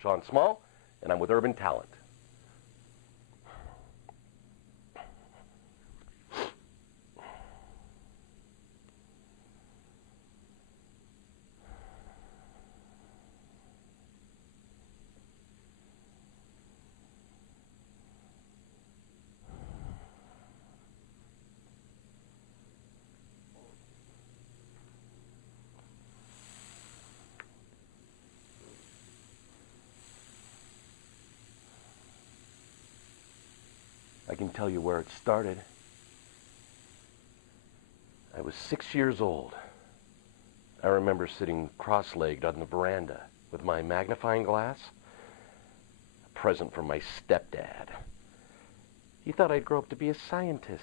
Sean Small, and I'm with Urban Talent. I can tell you where it started. I was 6 years old. I remember sitting cross-legged on the veranda with my magnifying glass, a present from my stepdad. He thought I'd grow up to be a scientist.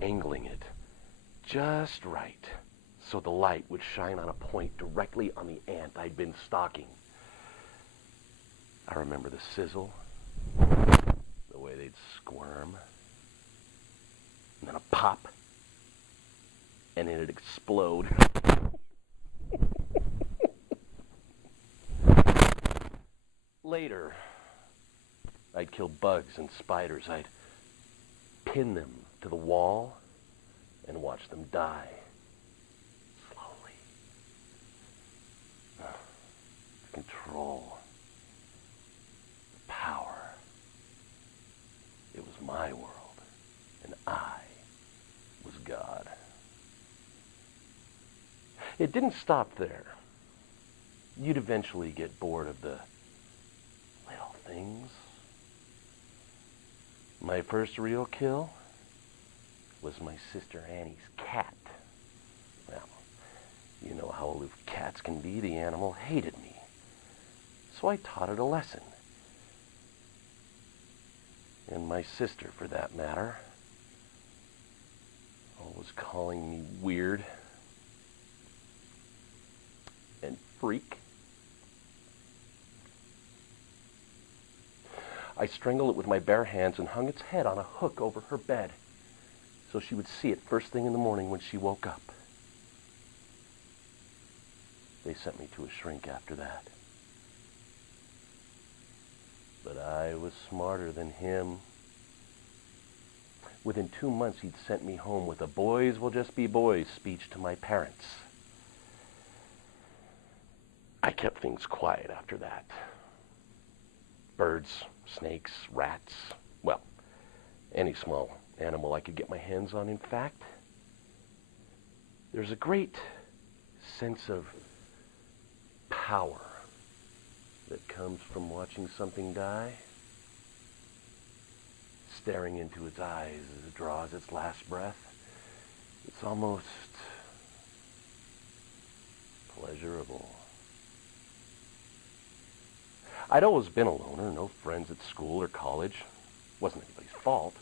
Angling it just right so the light would shine on a point directly on the ant I'd been stalking. I remember the sizzle, the way they'd squirm, and then a pop, and it'd explode. Later, I'd kill bugs and spiders. I'd pin them to the wall and watch them die. Slowly. The control. The power. It was my world, and I was God. It didn't stop there. You'd eventually get bored of the little things. My first real kill was my sister Annie's cat. Well, you know how aloof cats can be. The animal hated me. So I taught it a lesson. And my sister, for that matter, was calling me weird and freak. I strangled it with my bare hands and hung its head on a hook over her bed so she would see it first thing in the morning when she woke up. They sent me to a shrink after that. But I was smarter than him. Within 2 months, he'd sent me home with a "boys will just be boys" speech to my parents. I kept things quiet after that. Birds, snakes, rats, well, any small animal I could get my hands on, in fact. There's a great sense of power that comes from watching something die, staring into its eyes as it draws its last breath. It's almost pleasurable. I'd always been a loner, no friends at school or college. Wasn't anybody's fault.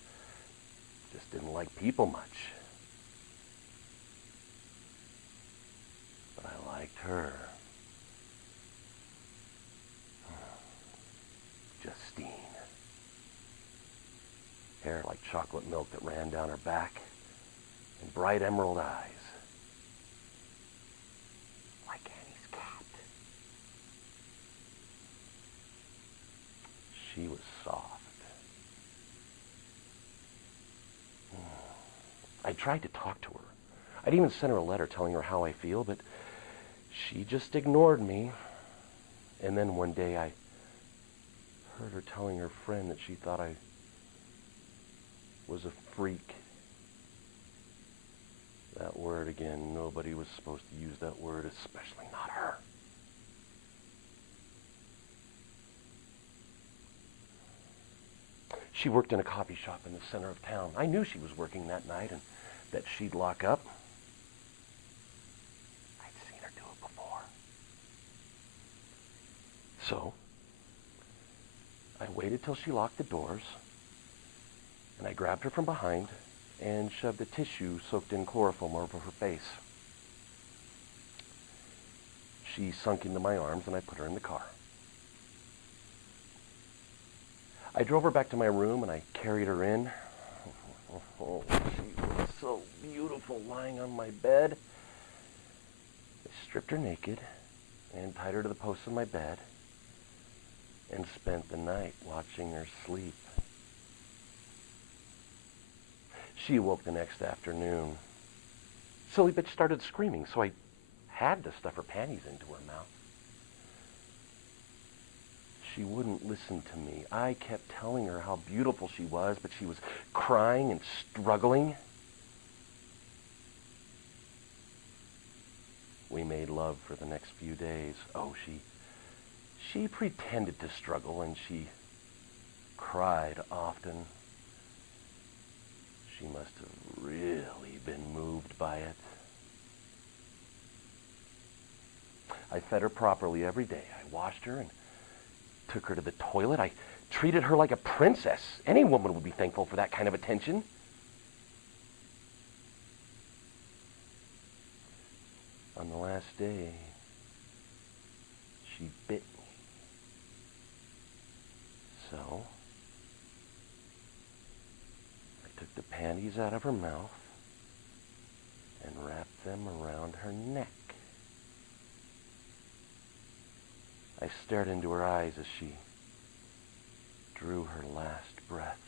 Just didn't like people much. But I liked her. Justine. Hair like chocolate milk that ran down her back, and bright emerald eyes. Like Annie's cat. She was soft. I tried to talk to her. I'd even sent her a letter telling her how I feel, but she just ignored me. And then one day I heard her telling her friend that she thought I was a freak. That word again, nobody was supposed to use that word, especially not her. She worked in a coffee shop in the center of town. I knew she was working that night and that she'd lock up. I'd seen her do it before. So, I waited till she locked the doors, and I grabbed her from behind and shoved a tissue soaked in chloroform over her face. She sunk into my arms, and I put her in the car. I drove her back to my room, and I carried her in. Oh, she was so beautiful lying on my bed. I stripped her naked and tied her to the post of my bed and spent the night watching her sleep. She awoke the next afternoon. Silly bitch started screaming, so I had to stuff her panties into her mouth. She wouldn't listen to me. I kept telling her how beautiful she was, but she was crying and struggling. We made love for the next few days. Oh, she pretended to struggle, and she cried often. She must have really been moved by it. I fed her properly every day. I washed her and took her to the toilet. I treated her like a princess. Any woman would be thankful for that kind of attention. On the last day, she bit me. So, I took the panties out of her mouth and wrapped them around her neck. I stared into her eyes as she drew her last breath.